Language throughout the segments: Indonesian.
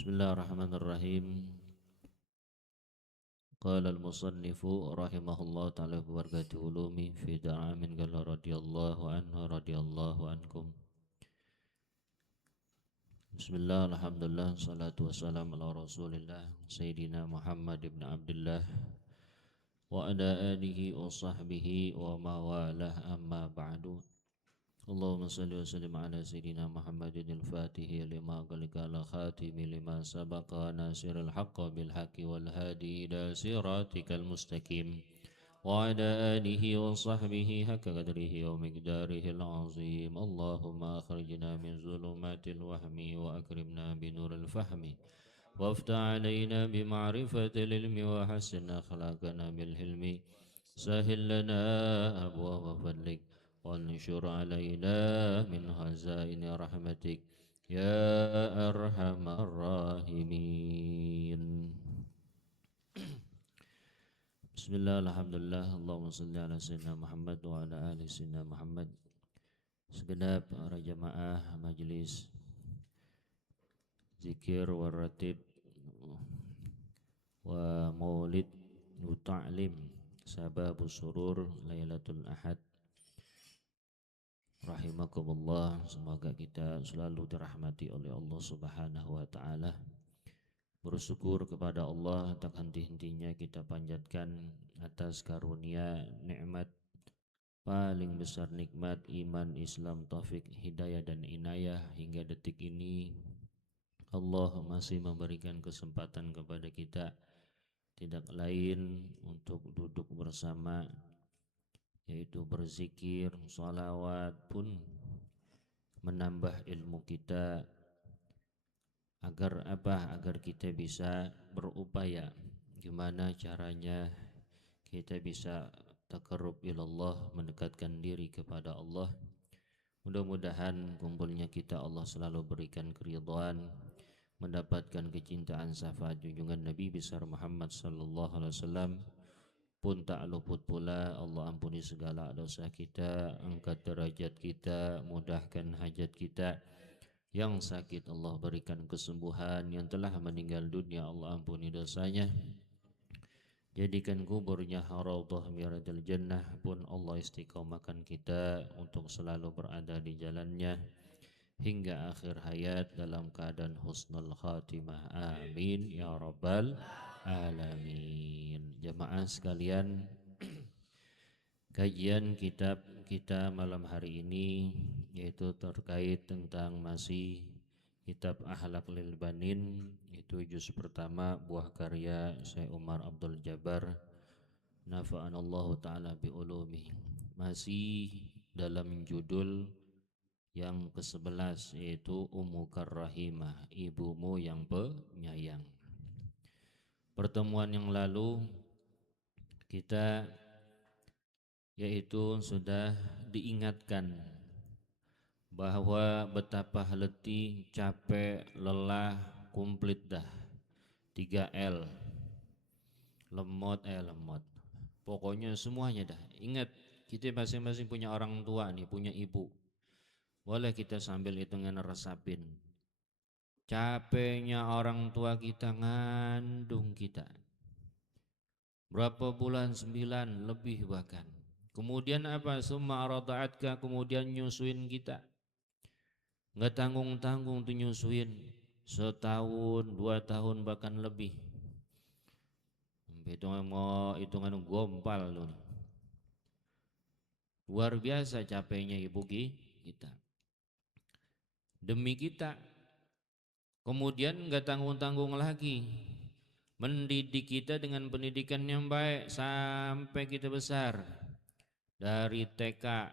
Bismillahirrahmanirrahim. Qala al-musannifu rahimahullah ta'ala bi barakati ulumi fi da'amin qala radhiyallahu anhu radhiyallahu ankum. Bismillah, alhamdulillah, salatu wassalamu ala rasulillah Sayyidina Muhammad ibn Abdullah wa ala alihi wa sahbihi wa mawalah amma ba'du. Allahumma salli wa sallim ala Sayyidina Muhammadin al-Fatihi lima qalika al-khatimi lima sabaqa nasiril haqqa bil haqqi wal hadi ila siratikal mustaqim wa ala alihi wa sahbihi haqqa qadrihi wa miqdarihi al-azim. Allahumma akhrijna min zulumatil wahmi wa akrimna binuril fahmi وافتح علينا بمعرفة العلم وحسن أخلاقنا بالحلم سهل لنا أبواب فضلك وانشر علينا من خزائن رحمتك يا أرحم الراحمين. Bismillah, alhamdulillah, Allahumma salli ala sayyidina Muhammad wa ala ali sayyidina Muhammad. Segenap para jamaah majelis zikir wa ratib wa maulid wa ta'lim sababus surur Lailatul Ahad, rahimakumullah. Semoga kita selalu dirahmati oleh Allah Subhanahu wa taala. Bersyukur kepada Allah tak henti-hentinya kita panjatkan atas karunia nikmat paling besar, nikmat iman, Islam, taufik, hidayah dan inayah. Hingga detik ini Allah masih memberikan kesempatan kepada kita tidak lain untuk duduk bersama, yaitu berzikir, sholawat pun menambah ilmu kita. Agar apa? Agar kita bisa berupaya gimana caranya kita bisa taqarrub ilallah, mendekatkan diri kepada Allah. Mudah-mudahan kumpulnya kita Allah selalu berikan keridhaan, mendapatkan kecintaan syafaat junjungan Nabi besar Muhammad sallallahu alaihi wasallam. Pun tak luput pula Allah ampuni segala dosa kita, angkat derajat kita, mudahkan hajat kita. Yang sakit Allah berikan kesembuhan, yang telah meninggal dunia Allah ampuni dosanya, jadikan kuburnya raudhah miradil jannah. Pun Allah istiqomahkan kita untuk selalu berada di jalannya hingga akhir hayat dalam keadaan husnul khatimah, amin ya rabbal alamin. Jamaah sekalian, kajian kitab kita malam hari ini yaitu terkait tentang masih kitab Akhlaq lil Banin, itu juz pertama buah karya Syekh Umar Abdul Jabbar nafa'anallahu ta'ala bi ulumi. Masih dalam judul yang ke-11 yaitu Ummuka Rahimah, ibumu yang penyayang. Pertemuan yang lalu kita yaitu sudah diingatkan bahwa betapa letih, capek, lelah, komplit dah 3L, lemot. Pokoknya semuanya dah. Ingat, kita masing-masing punya orang tua nih, punya ibu. Boleh kita sambil hitungan resapin. Capeknya orang tua kita ngandung kita. Berapa bulan? 9 lebih bahkan. Kemudian apa? Summa arada'atka, kemudian nyusuin kita. Nggak tanggung-tanggung tuh nyusuin. Setahun, 2 tahun bahkan lebih. Hitungan gompal loh. Luar biasa capeknya ibu kita. Demi kita. Kemudian nggak tanggung-tanggung lagi. Mendidik kita dengan pendidikan yang baik sampai kita besar. Dari TK,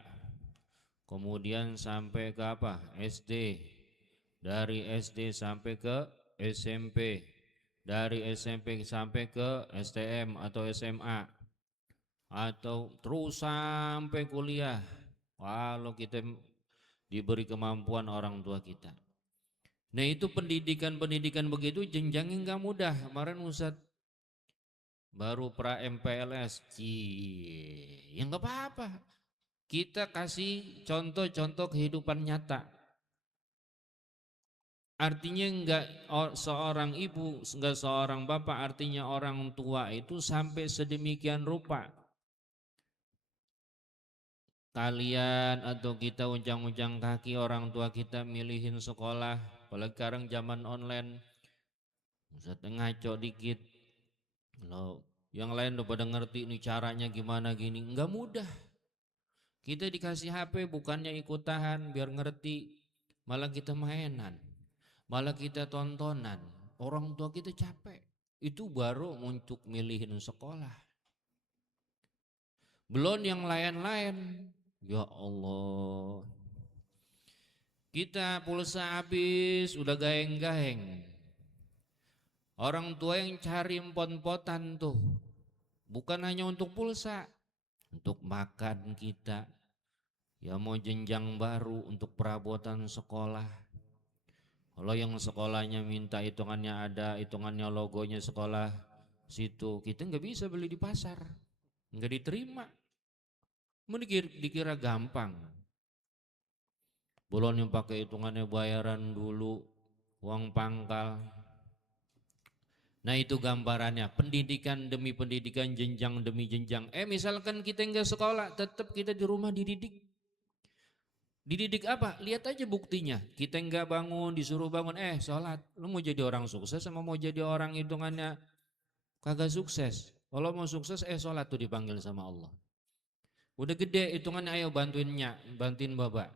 kemudian sampai ke apa? SD. Dari SD sampai ke SMP. Dari SMP sampai ke STM atau SMA. Atau terus sampai kuliah. Kalau kita diberi kemampuan orang tua kita. Nah itu pendidikan begitu jenjangnya nggak mudah. Kemarin Ustadz baru pra MPLS, ya nggak apa-apa. Kita kasih contoh-contoh kehidupan nyata. Artinya enggak seorang ibu, enggak seorang bapak, artinya orang tua itu sampai sedemikian rupa. Kalian atau kita uncang-uncang kaki orang tua kita milihin sekolah, apalagi sekarang zaman online, setengah ngaco dikit. Kalau yang lain udah pada ngerti ini caranya gimana gini, enggak mudah. Kita dikasih HP bukannya ikut tahan biar ngerti, malah kita mainan, malah kita tontonan. Orang tua kita capek. Itu baru untuk milihin sekolah. Belum yang lain-lain. Ya Allah. Kita pulsa habis udah gaeng-gaeng. Orang tua yang cari empot-empotan tuh. Bukan hanya untuk pulsa, untuk makan kita. Ya mau jenjang baru untuk perabotan sekolah. Kalau yang sekolahnya minta hitungannya ada, hitungannya logonya sekolah situ, kita nggak bisa beli di pasar, nggak diterima. Dikira gampang. Belum yang pakai hitungannya bayaran dulu, uang pangkal. Nah itu gambarannya, pendidikan demi pendidikan, jenjang demi jenjang. Misalkan kita nggak sekolah, tetap kita di rumah dididik. Dididik apa? Lihat aja buktinya. Kita nggak bangun, disuruh bangun, sholat. Lu mau jadi orang sukses sama mau jadi orang hitungannya kagak sukses. Kalau mau sukses, sholat tuh dipanggil sama Allah. Udah gede hitungannya, ayo bantuin bapak.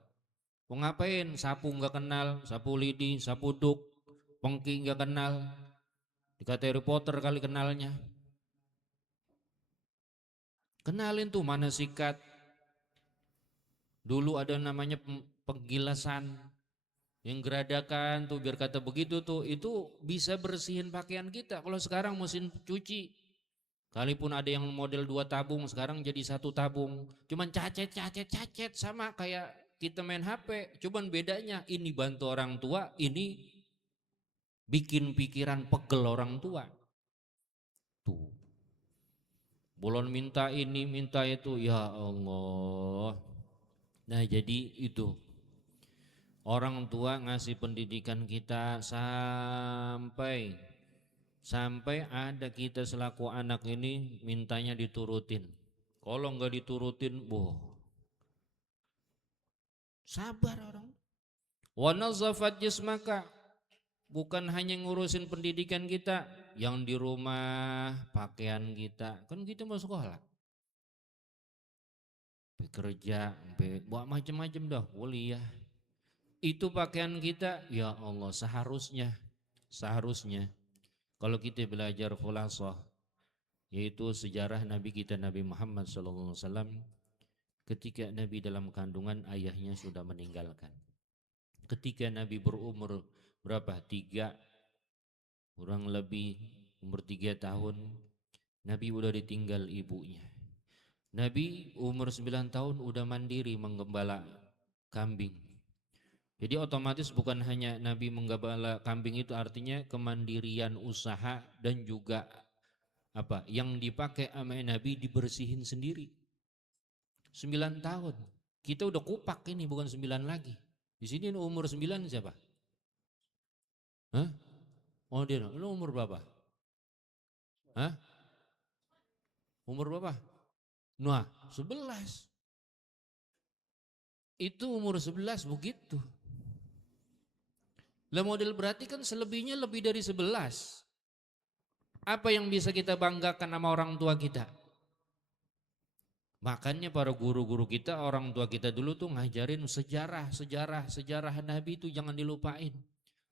Mau ngapain? Sapu nggak kenal, sapu lidi, sapu duk, pengki nggak kenal. Dikata Harry Potter kali kenalnya. Kenalin tuh mana sikat. Dulu ada namanya penggilasan. Yang geradakan tuh biar kata begitu tuh, itu bisa bersihin pakaian kita. Kalau sekarang mesin cuci, kalaupun ada yang model 2 tabung, sekarang jadi 1 tabung. Cuman cacet sama kayak kita main HP. Cuman bedanya ini bantu orang tua, ini bikin pikiran pegel orang tua. Tuh. Bolon minta ini, minta itu, ya Allah. Nah jadi itu. Orang tua ngasih pendidikan kita sampai ada kita selaku anak ini mintanya diturutin. Kalau nggak diturutin, sabar orang. Wa nazafat jismaka, bukan hanya ngurusin pendidikan kita, yang di rumah, pakaian kita, kan kita mau sekolah, bekerja, buat macam-macam dah, kuliah. Itu pakaian kita, ya Allah seharusnya kalau kita belajar khulasah, yaitu sejarah Nabi kita Nabi Muhammad SAW, ketika Nabi dalam kandungan ayahnya sudah meninggalkan. Ketika Nabi berumur berapa? 3, kurang lebih umur 3 tahun, Nabi udah ditinggal ibunya. Nabi umur 9 tahun udah mandiri menggembala kambing. Jadi otomatis bukan hanya Nabi menggembala kambing, itu artinya kemandirian usaha dan juga apa yang dipakai sama Nabi dibersihin sendiri. 9 tahun. Kita udah kupak ini, bukan 9 lagi. Di sini umur 9 siapa? Hah? Oh dia, lu umur berapa? Hah? Umur berapa? Nah, 11. Itu umur 11 begitu. Lah model berarti kan selebihnya lebih dari 11. Apa yang bisa kita banggakan sama orang tua kita? Makanya para guru-guru kita, orang tua kita dulu tuh ngajarin sejarah Nabi itu jangan dilupain.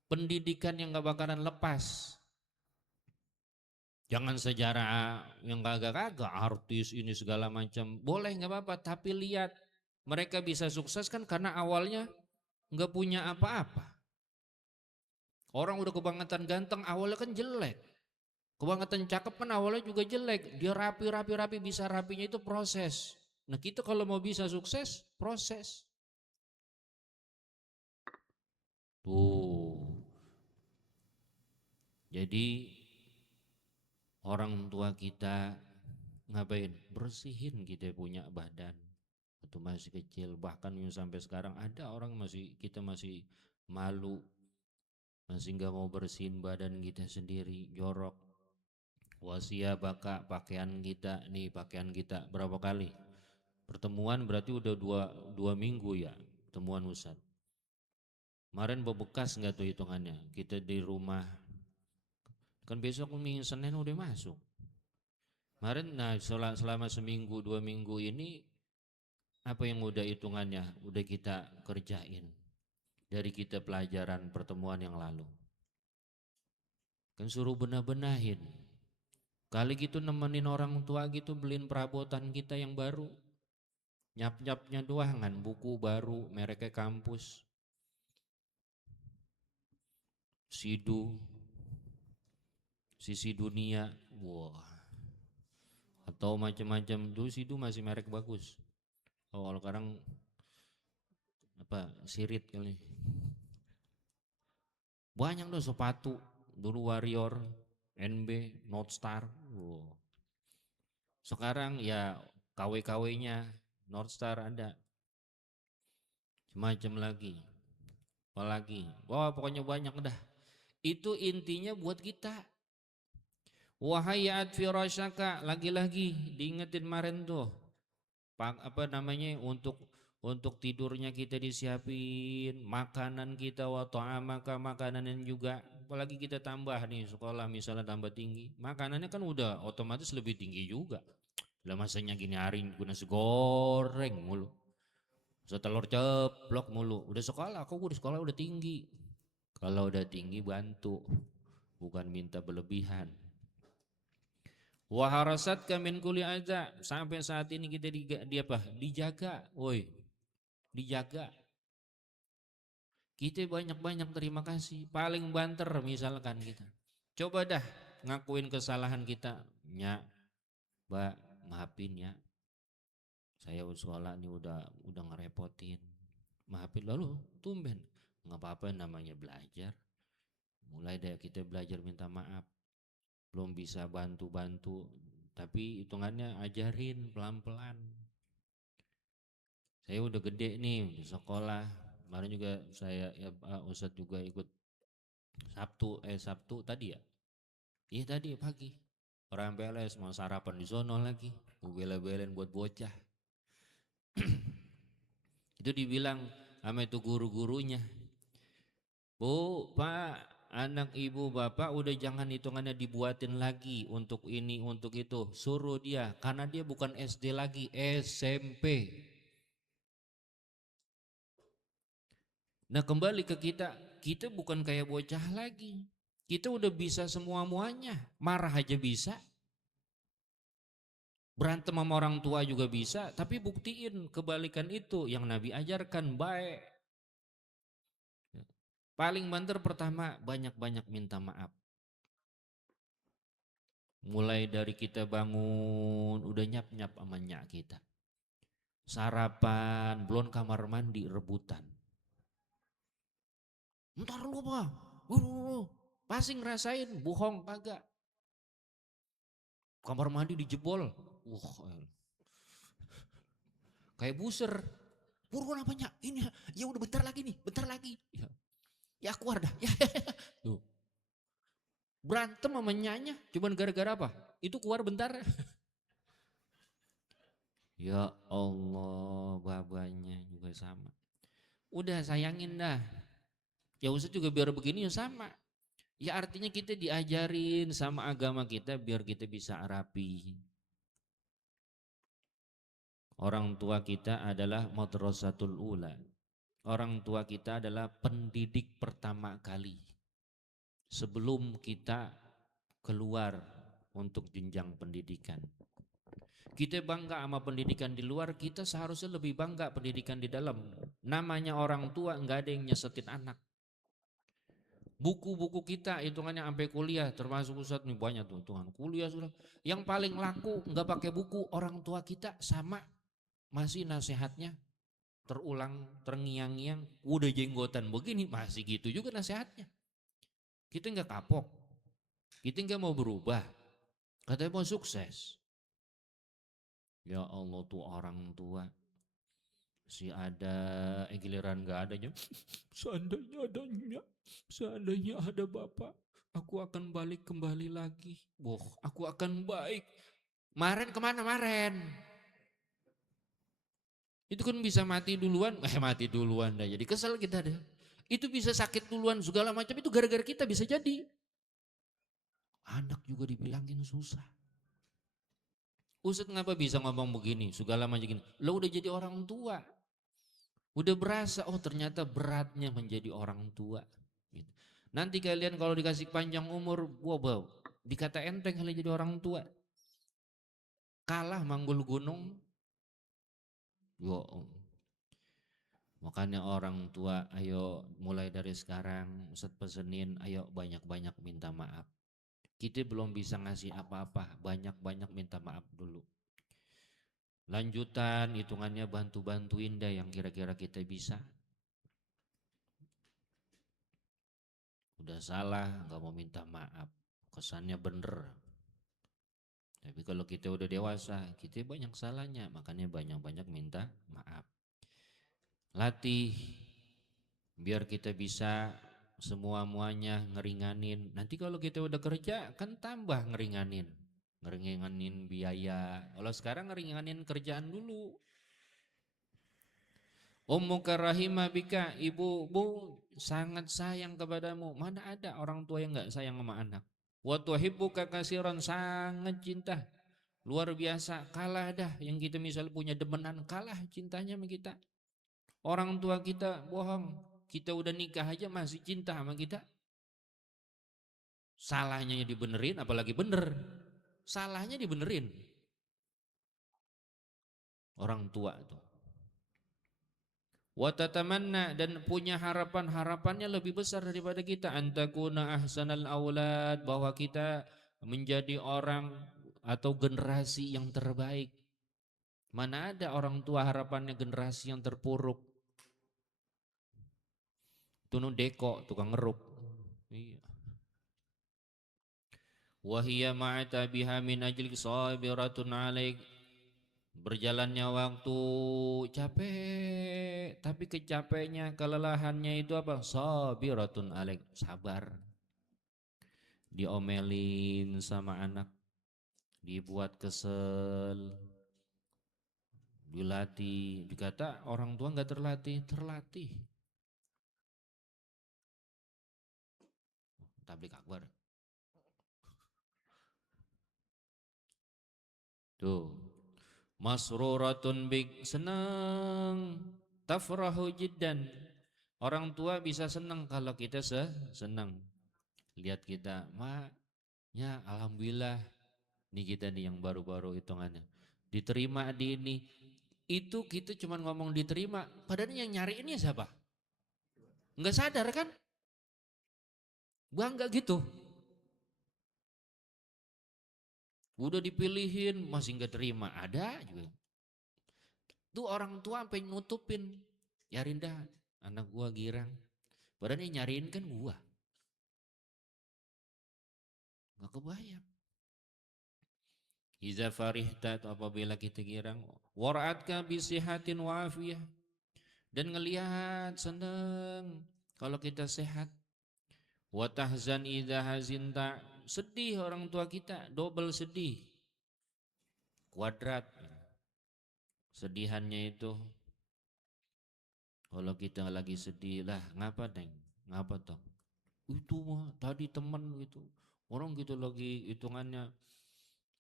Pendidikan yang gak bakalan lepas. Jangan sejarah yang kagak-kagak, artis ini segala macam. Boleh gak apa-apa, tapi lihat mereka bisa sukses kan karena awalnya gak punya apa-apa. Orang udah kebangetan ganteng awalnya kan jelek. Kebangetan cakep kan awalnya juga jelek. Dia rapi, bisa rapinya itu proses. Nah kita kalau mau bisa sukses, proses. Tuh. Jadi orang tua kita ngapain? Bersihin kita punya badan. Waktu masih kecil, bahkan yang sampai sekarang ada orang kita masih malu masih nggak mau bersihin badan kita sendiri, jorok. Wasia baka pakaian kita nih, pakaian kita berapa kali pertemuan, berarti udah dua minggu ya pertemuan Ustaz. Kemarin bebekas nggak tuh hitungannya kita di rumah, kan besok Minggu Senin udah masuk. Kemarin nah selama seminggu 2 minggu ini apa yang udah hitungannya udah kita kerjain dari kita pelajaran pertemuan yang lalu. Kan suruh benahin. Kali gitu nemenin orang tua gitu beliin perabotan kita yang baru. Nyap-nyapnya doangan, buku baru mereknya kampus. Sidu, Sisi Dunia, wah. Atau macam-macam tuh Sidu masih merek bagus. Oh, kalau sekarang apa Sirit kali. Banyak tuh sepatu, dulu Warrior, NB, Northstar. Wow. Sekarang ya KW-KW-nya Northstar ada. Macam lagi. Apalagi. Wah, pokoknya banyak dah. Itu intinya buat kita. Wahayat firashaka, lagi-lagi diingetin kemarin tuh. Apa namanya untuk tidurnya kita disiapin, makanan kita wa ta'amaka, makanan juga. Apalagi kita tambah nih sekolah misalnya tambah tinggi, makanannya kan udah otomatis lebih tinggi juga. Lah masanya gini hari guna nasi goreng mulu, setelur ceplok mulu. Udah sekolah, aku udah sekolah udah tinggi. Kalau udah tinggi bantu, bukan minta berlebihan. Waharasat kamin kuli aja, sampai saat ini kita dijaga, woi, dijaga. Kita banyak-banyak terima kasih. Paling banter misalkan kita, coba dah ngakuin kesalahan kita, nya, mbak, maafin ya, saya sekolah ini udah ngerepotin, maafin. Lalu tumben, nggak apa-apa namanya belajar. Mulai dari kita belajar minta maaf. Belum bisa bantu-bantu, tapi hitungannya ajarin pelan-pelan. Saya udah gede nih di sekolah. Kemarin juga saya ya Ustadz juga ikut Sabtu tadi ya. Iya tadi pagi. Orang PLS mau sarapan di sono lagi. Gue bela-belain buat bocah. Itu dibilang sama itu guru-gurunya. Bu, Pak, anak ibu bapak udah jangan hitungannya dibuatin lagi untuk ini untuk itu, suruh dia karena dia bukan SD lagi, SMP. Nah kembali ke kita bukan kayak bocah lagi, kita udah bisa semua-muanya, marah aja bisa, berantem sama orang tua juga bisa, tapi buktiin kebalikan itu yang Nabi ajarkan baik. Paling banter pertama banyak-banyak minta maaf. Mulai dari kita bangun udah nyap-nyap sama nyak kita. Sarapan, belum kamar mandi rebutan. Ntar lu apa? Pasti ngerasain, bohong kagak. Kamar mandi dijebol. Kayak buser. Buruan apanya? Ini ya udah bentar lagi nih, bentar lagi. Ya keluar dah. Ya. Tuh. Berantem sama nyanya, cuman gara-gara apa? Itu keluar bentar. Ya Allah, babanya juga sama. Udah sayangin dah. Ya Ustaz juga biar begini ya sama. Ya artinya kita diajarin sama agama kita biar kita bisa rapi. Orang tua kita adalah madrasatul ula. Orang tua kita adalah pendidik pertama kali. Sebelum kita keluar untuk jenjang pendidikan. Kita bangga sama pendidikan di luar, kita seharusnya lebih bangga pendidikan di dalam. Namanya orang tua nggak ada yang nyesetin anak. Buku-buku kita hitungannya sampai kuliah, termasuk Ustadz nih banyak tuh hitungan kuliah sudah. Yang paling laku nggak pakai buku orang tua kita sama masih nasihatnya terulang terngiang-ngiang, udah jenggotan begini masih gitu juga nasihatnya. Kita nggak kapok, kita nggak mau berubah, katanya mau sukses. Ya Allah tuh orang tua Si ada, giliran gak adanya, seandainya ada bapak, aku akan balik kembali lagi. Boh, aku akan baik. Maren kemana Maren? Itu kan bisa mati duluan, mati duluan dah. Jadi kesel kita deh. Itu bisa sakit duluan segala macam itu gara-gara kita bisa jadi. Anak juga dibilangin susah. Ustadz ngapa bisa ngomong begini, segala macam gini. Lo udah jadi orang tua. Udah berasa, oh ternyata beratnya menjadi orang tua. Gitu. Nanti kalian kalau dikasih panjang umur, wow, dikata enteng kalian jadi orang tua. Kalah manggul gunung, yo. Makanya orang tua, ayo mulai dari sekarang, Ustadz pesenin, ayo banyak-banyak minta maaf. Kita belum bisa ngasih apa-apa, banyak-banyak minta maaf dulu. Lanjutan, hitungannya bantu-bantuin deh yang kira-kira kita bisa. Udah salah, gak mau minta maaf, kesannya bener. Tapi kalau kita udah dewasa, kita banyak salahnya, makanya banyak-banyak minta maaf. Latih, biar kita bisa semua-muanya ngeringanin. Nanti kalau kita udah kerja kan tambah ngeringanin. Ngeringanin biaya. Kalau sekarang ngeringanin kerjaan dulu. Ummuka rahimah bika, ibumu sangat sayang kepadamu. Mana ada orang tua yang gak sayang sama anak. Wa tuhibbuka kasiran, sangat cinta. Luar biasa, kalah dah yang kita misal punya demenan, kalah cintanya sama kita. Orang tua kita bohong, kita udah nikah aja masih cinta sama kita. Salahnya dibenerin, apalagi bener. Salahnya dibenerin. Orang tua tuh. Wa tatamanna, dan punya harapannya lebih besar daripada kita. Antakuna ahsanal aulad, bahwa kita menjadi orang atau generasi yang terbaik. Mana ada orang tua harapannya generasi yang terpuruk. Tunu deko, tukang ngeruk. Iya. Wahia ma'atabiha min ajlik sabiratun alaik. Berjalannya waktu capek, tapi kecapeknya, kelelahannya itu apa? Sabiratun alaik, sabar. Diomelin sama anak, dibuat kesel, dilatih. Dikata orang tua nggak terlatih, terlatih. Tablik akbar. Tuh. Masruratun bik, senang. Tafrahu jiddan. Orang tua bisa senang kalau kita senang. Lihat kita, mak, ya alhamdulillah. Nih kita nih yang baru-baru hitungannya. Diterima di ini. Itu kita cuma ngomong diterima. Padahal yang nyariinnya siapa? Enggak sadar kan? Bangga gitu. Udah dipilihin masih enggak terima. Ada juga. Tuh orang tua sampai nutupin. Ya Rinda, anak gua girang. Padahal yang nyariin kan gua. Gak kebayang. Iza farihta, atau apabila kita girang, wara'atka bisihatin wa'afiyah, dan ngelihat seneng kalau kita sehat. Wa tahzan idza hazinta, sedih orang tua kita, double sedih. Kuadrat. Sedihannya itu kalau kita lagi sedih, lah ngapa Neng? Ngapa toh? Itu mah tadi teman gitu. Orang gitu lagi hitungannya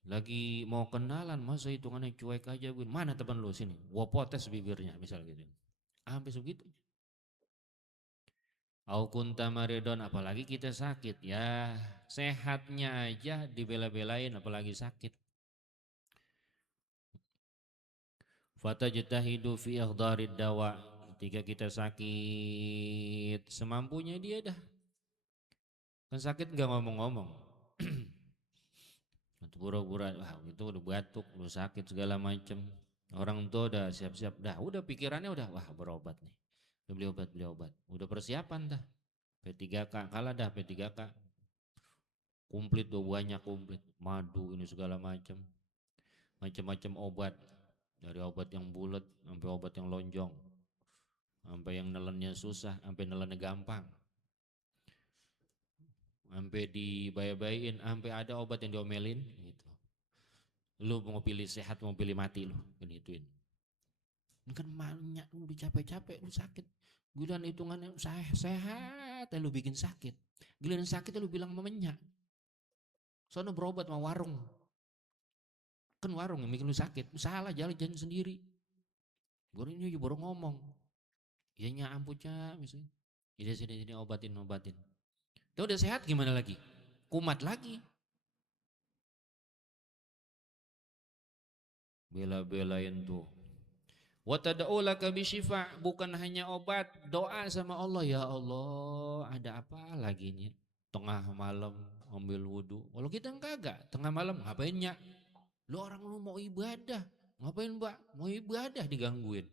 lagi mau kenalan, masa hitungannya cuek aja. Mana teman lu sini? Gua potes bibirnya misal gitu. Sampai segitu. Au kunta maridon, apalagi kita sakit ya, sehatnya aja dibela-belain apalagi sakit. Fatajtahidu fi ikhdarid dawa, ketika kita sakit semampunya dia dah. Kan sakit nggak ngomong-ngomong. Pura-pura, wah itu udah batuk, udah sakit segala macem. Orang tua udah siap-siap, dah udah pikirannya udah, wah berobat nih. Udah beli obat. Udah persiapan dah. P3K, kalah dah P3K. Komplit tuh, banyak komplit. Madu ini segala macam. Macam-macam obat. Dari obat yang bulat sampai obat yang lonjong. Sampai yang nelennya susah, sampai nelennya gampang. Sampai dibayar-bayain, sampai ada obat yang diomelin gitu. Lu mau pilih sehat, mau pilih mati lu, kan gituin. Ini kan banyak, lu udah capek-capek, lu sakit. Giliran hitungannya sehat, lu bikin sakit. Giliran sakit lu bilang memenyak. Soalnya berobat sama warung. Kan warung yang bikin lu sakit, lu salah jalan sendiri. Gue ini baru ngomong. Iya ampun misalnya. Iya sini obatin. Tuh udah sehat gimana lagi? Kumat lagi. Bela-belain tuh. Wa tad'u laka bisyifa, bukan hanya obat, doa sama Allah. Ya Allah, ada apa lagi nih? Tengah malam ambil wudhu. Kalau kita kagak, tengah malam ngapainnya? Lu orang lu mau ibadah. Ngapain mbak? Mau ibadah digangguin.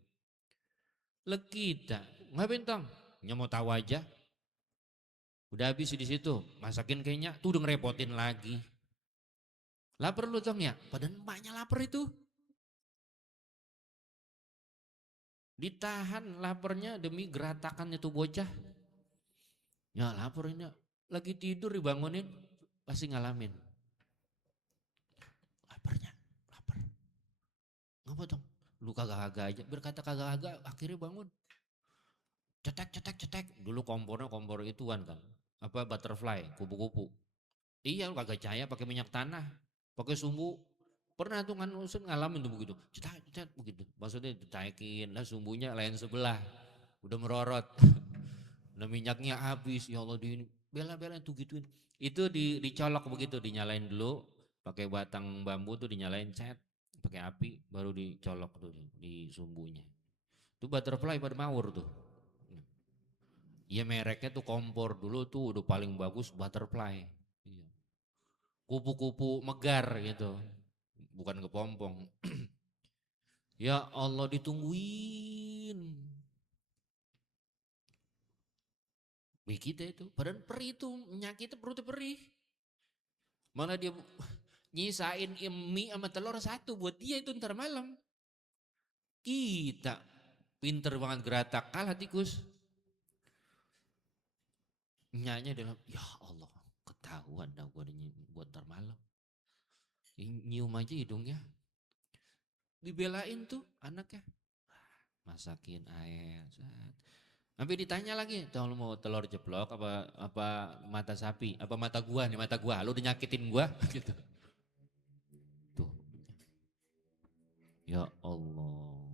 Lah kita, ngapain tong? Mau tahu aja. Udah habis di situ, masakin kayaknya tuh udah ngerepotin lagi. Lapar lu tong ya? Padahal emaknya lapar itu. Ditahan laparnya demi geratakannya tuh bocah. Ya lapar ini. Lagi tidur dibangunin, pasti ngalamin. Laparnya, lapar. Ngapa dong? Lu kagak-kagak aja, berkata kagak-kagak, akhirnya bangun. Cetek. Dulu kompornya kompor ituan kan. Apa butterfly, kupu-kupu. Iya, lu kagak cahaya pakai minyak tanah, pakai sumbu. Pernah tuh kan usun ngalamin tuh begitu. Cetek begitu. Maksudnya ditaekin, lah sumbunya lain sebelah. Udah merorot. Nah minyaknya habis, ya Allah di bela-bela tuh gituin. Itu dicolok begitu, dinyalain dulu, pakai batang bambu tuh dinyalain cet, pakai api, baru dicolok tuh di sumbunya. Tuh butterfly pada mawur tuh. Iya mereknya tuh kompor dulu tuh udah paling bagus butterfly. Iya. Kupu-kupu megar gitu, bukan kepompong. Ya Allah ditungguin. Wih kita itu, padahal perih itu, nyakitnya perutnya perih. Malah dia nyisain mie sama telur satu buat dia itu ntar malam. Kita pinter banget geratak kalah tikus. Nyanyi dalam, ya Allah ketahuan dah gue buat ntar malam. Nyium aja hidungnya. Dibelain tuh anaknya. Masakin air. Sampai ditanya lagi, tahu lu mau telur jeplok apa mata sapi, apa mata gua nih mata gua, lu udah nyakitin gua gitu. Tuh, ya Allah.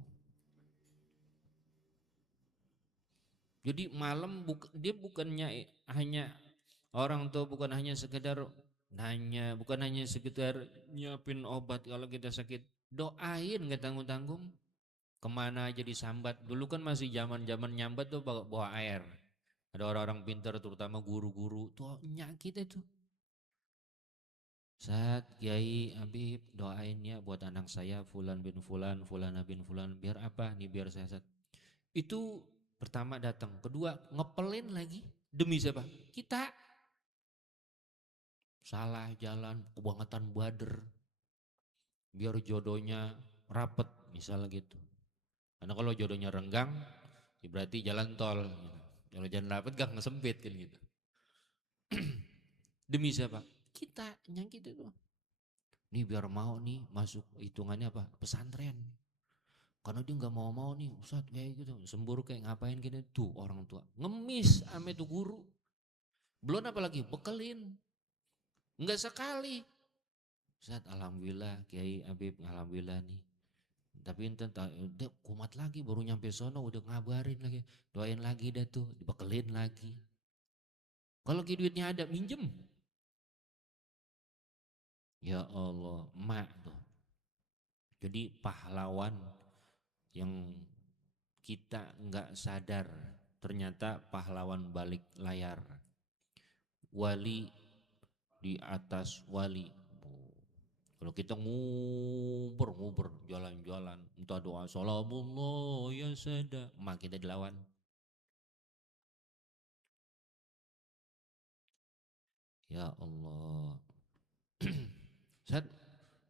Jadi malam dia bukannya hanya orang tua bukan hanya sekedar nanya, bukan hanya sekedar nyiapin obat kalau kita sakit, doain nggak tanggung-tanggung. Kemana aja disambat. Dulu kan masih zaman-zaman nyambat tuh bawa air. Ada orang-orang pintar terutama guru-guru tuh nyakit itu. Saat Kiai Habib doain ya buat anak saya Fulan bin Fulan, Fulana bin Fulan biar apa nih biar sehat. Itu pertama datang, kedua ngepelin lagi demi siapa? Kita. Salah jalan, kebangetan bader, biar jodohnya rapet misalnya gitu. Karena kalau jodohnya renggang, ya berarti jalan tol. Gitu. Kalau jalan rapet gang sempit kan gitu. Demi siapa? Kita yang gitu tuh. Nih biar mau nih masuk hitungannya apa? Pesantren. Karena dia nggak mau nih Ustadz kayak gitu. Semburu kayak ngapain gitu. Tuh orang tua. Ngemis ame tuh guru. Belum apalagi bekelin. Enggak sekali. Ustadz alhamdulillah Kiai Habib alhamdulillah nih. Tapi ente udah kumat lagi baru nyampe sono udah ngabarin lagi. Doain lagi dah tuh dibekelin lagi. Kalau duitnya ada minjem. Ya Allah emak tuh. Jadi pahlawan yang kita nggak sadar ternyata pahlawan balik layar. Wali di atas wali. Kalau kita nguber jalan-jalan, entah doa salamullah ya sada, emak kita dilawan. Ya Allah. Saat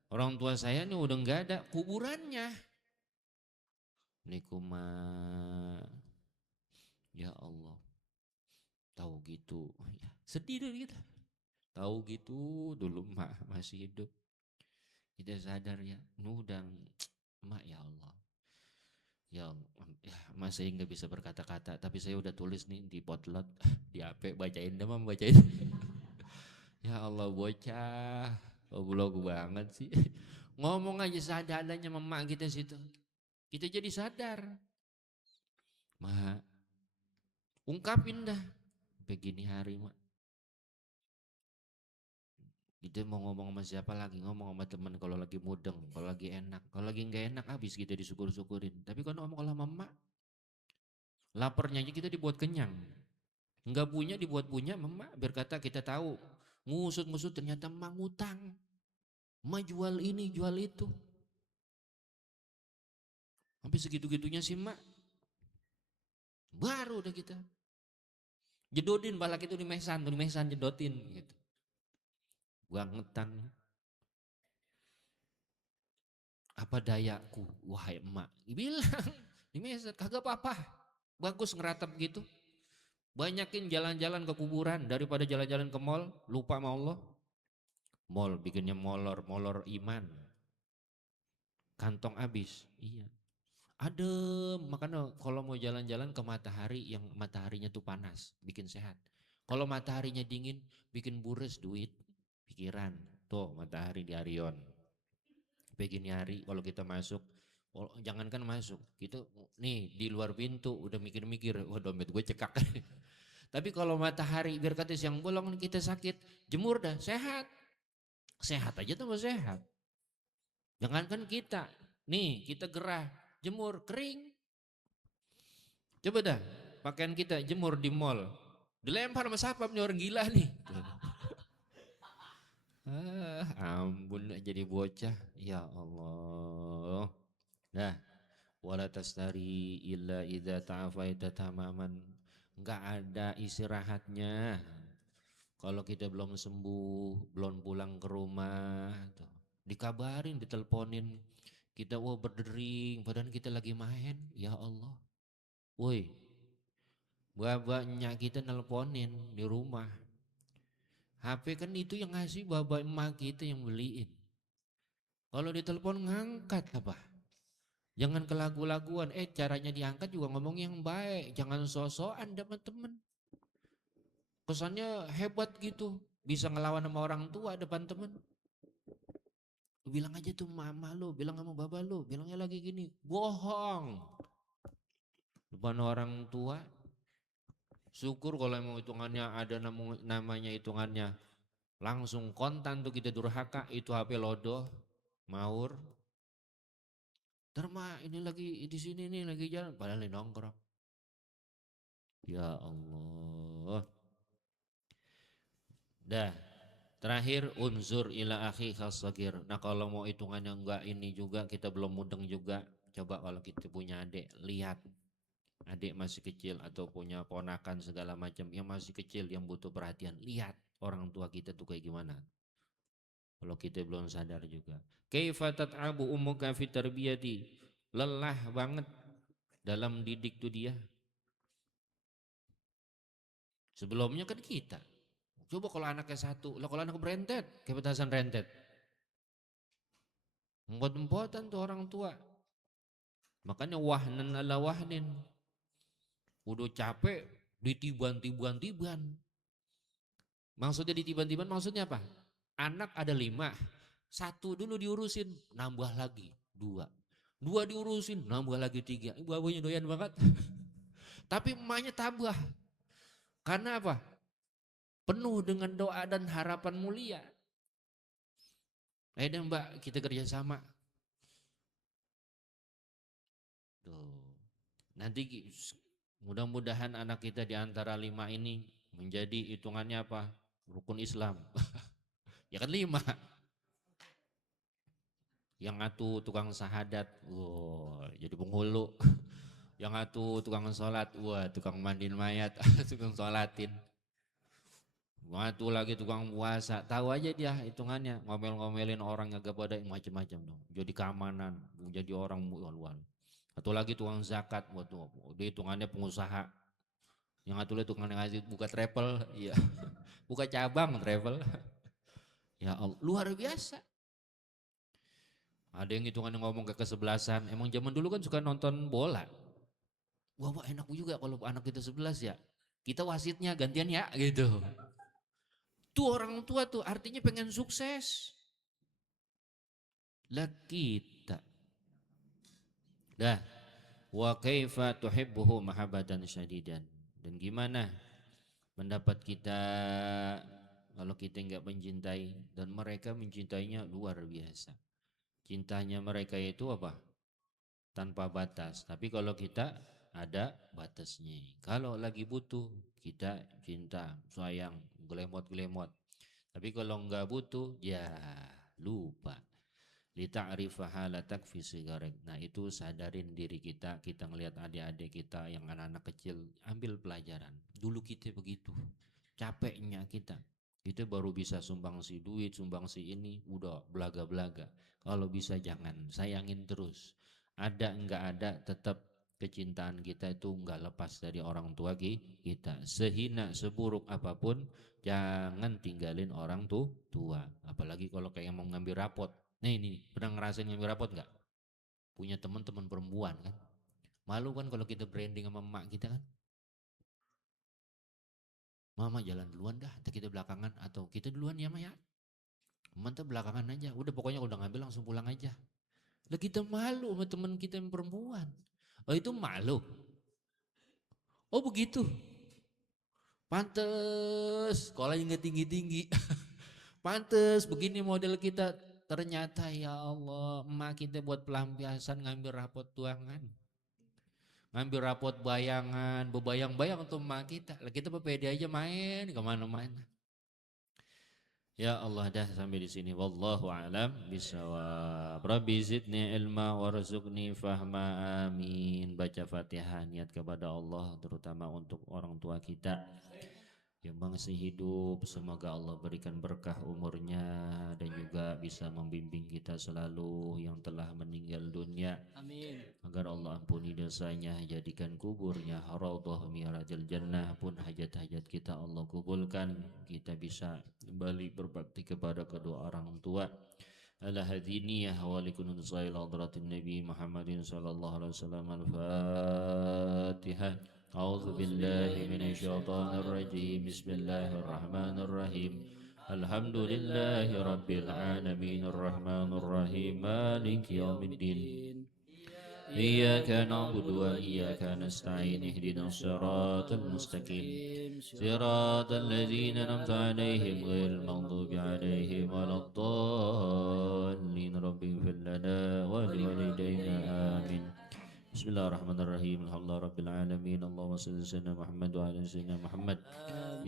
orang tua saya nih udah nggak ada kuburannya. Niku mah Ya Allah, tahu gitu. Ya, sedih deh kita. Tahu gitu dulu mak masih hidup. Kita sadar ya, nudang mak ya Allah. Ya, ya masih nggak bisa berkata-kata, tapi saya udah tulis nih di potlot, di HP, bacain deh mam, bacain. Ya Allah bocah, goblok banget sih. Ngomong aja seadanya memak kita situ. Kita jadi sadar. Mak, ungkapin dah. Begini hari mak. Kita mau ngomong sama siapa lagi? Ngomong sama teman kalau lagi mudeng, kalau lagi enak. Kalau lagi nggak enak habis kita disyukur-syukurin. Tapi kalau ngomong kalau mama, laparnya aja kita dibuat kenyang. Nggak punya dibuat punya mama. Berkata kita tahu. Ngusut-ngusut ternyata emak ngutang. Emak jual ini, jual itu. Sampai segitu-gitunya sih emak. Baru udah kita. Jedodin balak itu di mesan jedotin gitu. Bangetan. Apa dayaku, wahai emak. Bilang, di mesan kagak apa-apa. Bagus ngeratap gitu. Banyakin jalan-jalan ke kuburan daripada jalan-jalan ke mall, lupa sama Allah. Mall bikinnya molor, molor iman. Kantong habis. Iya. Adem, makanya kalau mau jalan-jalan ke matahari yang mataharinya tuh panas, bikin sehat. Kalau mataharinya dingin, bikin bures duit, pikiran. Tuh matahari di Arion. Begini hari kalau kita masuk, oh, jangankan masuk, kita nih di luar pintu udah mikir-mikir, wah dompet gue cekak. Tapi kalau matahari biar kata siang bolong kita sakit, jemur dah sehat. Sehat aja tambah sehat. Jangankan kita, nih kita gerah, jemur kering. Coba dah pakaian kita jemur di mall. Dilempar sama sapam nih orang gila nih. Ampun jadi bocah. Ya Allah. Nah, wala tastari illa idza ta'afaita tamaman. Enggak ada istirahatnya. Kalau kita belum sembuh, belum pulang ke rumah, tuh, dikabarin, diteleponin, kita wah berdering, badan kita lagi main, ya Allah. Woi, babanya kita nelponin di rumah. HP kan itu yang ngasih babak emak kita yang beliin. Kalau ditelepon ngangkat apa? Jangan kelagu-laguan, caranya diangkat juga ngomong yang baik, jangan sosokan dapat temen. Kesannya hebat gitu, bisa ngelawan sama orang tua depan temen. Bilang aja tuh mama lu, bilang sama baba lu, bilangnya lagi gini, bohong. Depan orang tua, syukur kalau emang hitungannya ada namanya hitungannya. Langsung kontan tuh kita durhaka, itu HP lodoh, maur. Terma ini lagi di sini nih lagi jalan, padahal nongkrong. Ya Allah. Dah, terakhir unzur ila akhi khasagir. Nah kalau mau hitungannya enggak ini juga kita belum mudeng juga. Coba kalau kita punya adik, lihat adik masih kecil atau punya ponakan segala macam yang masih kecil yang butuh perhatian. Lihat orang tua kita tuh kayak gimana. Kalau kita belum sadar juga. Kaifa tat'abu ummuka fi tarbiyati. Lelah banget dalam didik tuh dia. Sebelumnya kan kita. Coba kalau anaknya satu, lah kalau anak berentet, kayak petasan rentet. Empot-empotan tuh orang tua. Makanya wahnan ala wahnin. Udah capek, ditiban-tiban-tiban. Maksudnya ditiban-tiban maksudnya apa? Anak ada 5, satu dulu diurusin, nambah lagi 2. 2 diurusin, nambah lagi 3. Ibu abunya doyan banget. Tapi emaknya tabah. Karena apa? Penuh dengan doa dan harapan mulia. Ayo mbak, kita kerjasama. Tuh. Nanti mudah-mudahan anak kita di antara 5 ini menjadi hitungannya apa? Rukun Islam. Ya kan 5. Yang ngatu tukang sahadat, wah jadi penghulu. Yang ngatu tukang sholat, wah tukang mandiin mayat, tukang sholatin. Ngatu lagi tukang puasa, tahu aja dia hitungannya, ngomel-ngomelin orang yang gak pada macam-macam dong. Jadi keamanan, jadi orang luar. Atau lagi tukang zakat, dia hitungannya pengusaha. Yang atulah tukang ngasih buka travel, iya. Buka cabang travel. Ya Allah, luar biasa. Ada yang hitungan ngomong ke kesebelasan. Emang zaman dulu kan suka nonton bola. Wah enak juga kalau anak kita 11 ya. Kita wasitnya gantian ya gitu. Tuh orang tua tuh artinya pengen sukses. Lah kita. Dah. Wa kaifa tuhibbuhu mahabbatan syadidan. Dan gimana pendapat kita kalau kita nggak mencintai dan mereka mencintainya luar biasa. Cintanya mereka itu apa? Tanpa batas. Tapi kalau kita ada batasnya. Kalau lagi butuh kita cinta, sayang, gelemot-gelemot. Tapi kalau nggak butuh ya lupa. Lita'rifa halatak fi sigarik. Nah itu sadarin diri kita, kita ngelihat adik-adik kita yang anak-anak kecil, ambil pelajaran. Dulu kita begitu, capeknya kita. Kita baru bisa sumbangsi duit, sumbangsi ini, udah belaga-belaga. Kalau bisa jangan, sayangin terus. Ada enggak ada, tetap kecintaan kita itu enggak lepas dari orang tua kita. Sehina, seburuk apapun, jangan tinggalin orang tua. Apalagi kalau kayak mau ngambil rapot. Nah ini pernah ngerasain ngambil rapot nggak? Punya teman-teman perempuan kan? Malu kan kalau kita branding sama emak kita kan? Mama jalan duluan dah, atau kita belakangan atau kita duluan ya Maya. Mantap belakangan aja. Udah pokoknya udah ngambil langsung pulang aja. Lah kita malu sama teman kita yang perempuan. Oh itu malu. Oh begitu. Pantes sekolahnya nggak tinggi-tinggi. Pantes begini model kita. Ternyata ya Allah, emak kita buat pelampiasan ngambil rapot tuangan. Ngambil rapot bayangan, bebayang-bayang untuk emak kita. Lah kita pede aja main kemana-mana. Ya Allah dah sampai di sini. Wallahu a'lam bishawab. Rabbi zidni ilma warzuqni fahma amin. Baca Fatihah niat kepada Allah terutama untuk orang tua kita yang masih hidup, semoga Allah berikan berkah umurnya dan juga bisa membimbing kita selalu yang telah meninggal dunia. Amin. Agar Allah ampuni dosanya, jadikan kuburnya raudhah miradil jannah, pun hajat-hajat kita Allah kubulkan, kita bisa kembali berbakti kepada kedua orang tua. Ala hadiniyah wa likunun sa'il hadratin Nabi Muhammadin sallallahu alaihi wasallam. Al-Fatihah. أعوذ بالله من الشيطان الرجيم بسم الله الرحمن الرحيم الحمد لله رب العالمين الرحمن الرحيم مالك يوم الدين إياك نعبد وإياك نستعين اهدنا الصراط المستقيم صراط الذين أنعمت عليهم غير المغضوب عليهم ولا الضالين رب اغفر لنا ولوالدينا آمين بسم الله الرحمن الرحيم الحمد لله رب العالمين اللهم صل على سيدنا محمد وعلى سيدنا محمد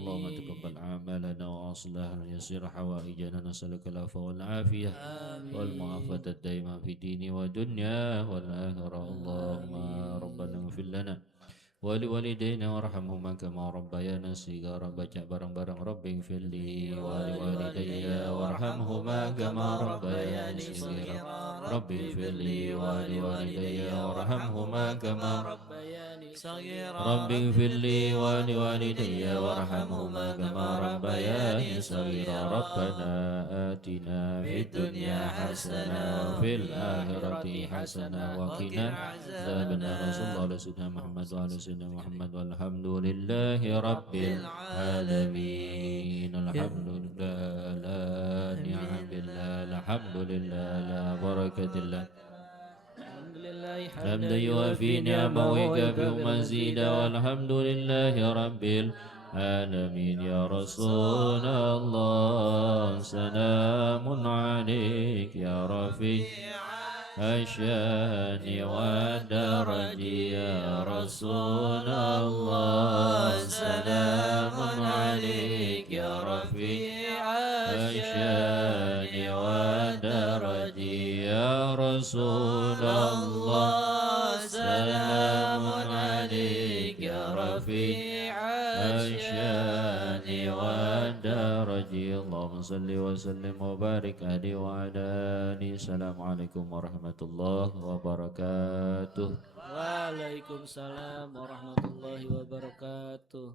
اللهم تقبل أعمالنا وأصلح يسر حوائجنا نسألك العفو والعافية والمعافاة الدائمة في الدين والدنيا والآخرة اللهم ربنا اغفر لنا ولوالدينا وارحمهما كما ربيانا صغارا baca bareng-bareng Rabbi ighfirli waliwalidayya warhamhuma kama rabbayani shaghira Rabbi ighfirli waliwalidayya warhamhuma kama rabbayani shaghira Rabbi ighfirli waliwalidayya warhamhuma kama rabbayani shaghira Rabbana atina fid dunya hasanah wa fil akhirati hasanah wa qina adzabannar sallallahu alaihi wasallam Muhammad wa ala سيدنا محمد والحمد لله رب العالمين الحمد لله لا نعم بالله الحمد لله لا بركة الله حمدا يوافي نعمه ويكافئ مزيدا والحمد لله رب العالمين يا رسول الله سلام عليك يا رفيع الشان والدرج يا رسول الله سلام عليك يا رفيع الشان والدرج يا رسول الله سلام عليك يا رفيع الشان والدرج درجي اللهم صل وسلم وبارك عليه وعلى آله. السلام عليكم ورحمة الله وبركاته. Waalaikumsalam warahmatullahi wabarakatuh.